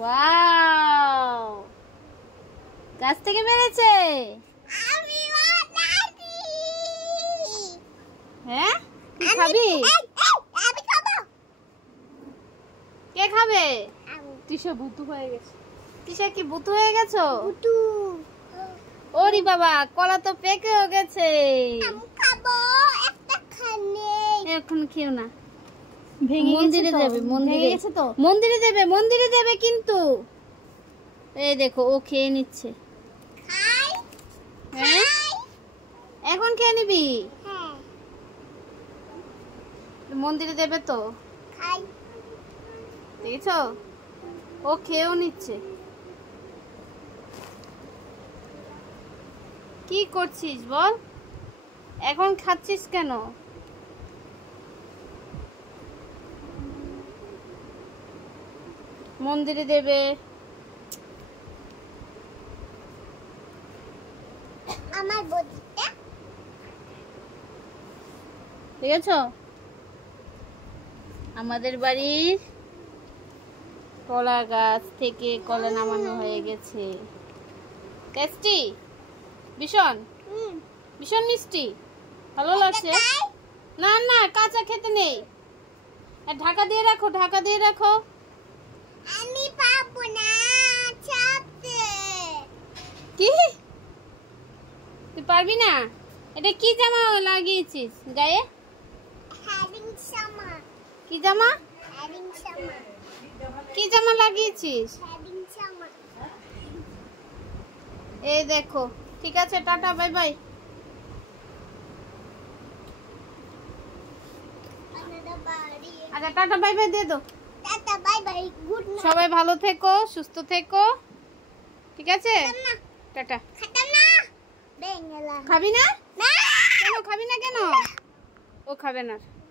Wow, গাছ থেকে বেড়েছে। হ্যাঁ, তুই খাবি? কে খাবে? তিশা বুতু হয়ে গেছে। তিশা কি বুতু হয়ে গেছো? ওরে বাবা, কলা তো পেকেও গেছে। এখন খেও না, মন্দিরে যাবে। মন্দিরে দেবে কিন্তু। এই দেখো, ও খেয়ে নিচ্ছে। হ্যাঁ, এখন খেয়ে নিবি? মন্দিরে দেবে তো, দেখেছো? ও খেয়েও নিচ্ছে। কি করছিস বল? এখন খাচ্ছিস কেন? মন্দিরে দেবে। আমার বড়িটা দেখেছো? আমাদের বাড়ির কলা গাছ থেকে কলা নামানো হয়ে গেছে। টেস্টি, ভীষণ ভীষণ মিষ্টি, ভালো লাগছে। না না, কাঁচা খেতে নেই। ঢাকা দিয়ে রাখো, ঢাকা দিয়ে রাখো। আমি পাবো না চাপতে। কি, তুই পারবি না? এটা কি জামা লাগিয়েছিস গায়ে? হ্যারিং জামা। কি জামা? হ্যারিং জামা। কি জামা লাগিয়েছিস? হ্যারিং জামা। এই দেখো, ঠিক আছে, টাটা, বাই বাই। আচ্ছা, টাটা বাই বাই দিয়ে দাও। Tata bye bye, good night. সবাই ভালো থেকো, সুস্থ থেকো, ঠিক আছে? টাটা। খাতাম না, বেঙ্গলা খাবি না? না। কেন খাবি না? কেন? ও খাবে না।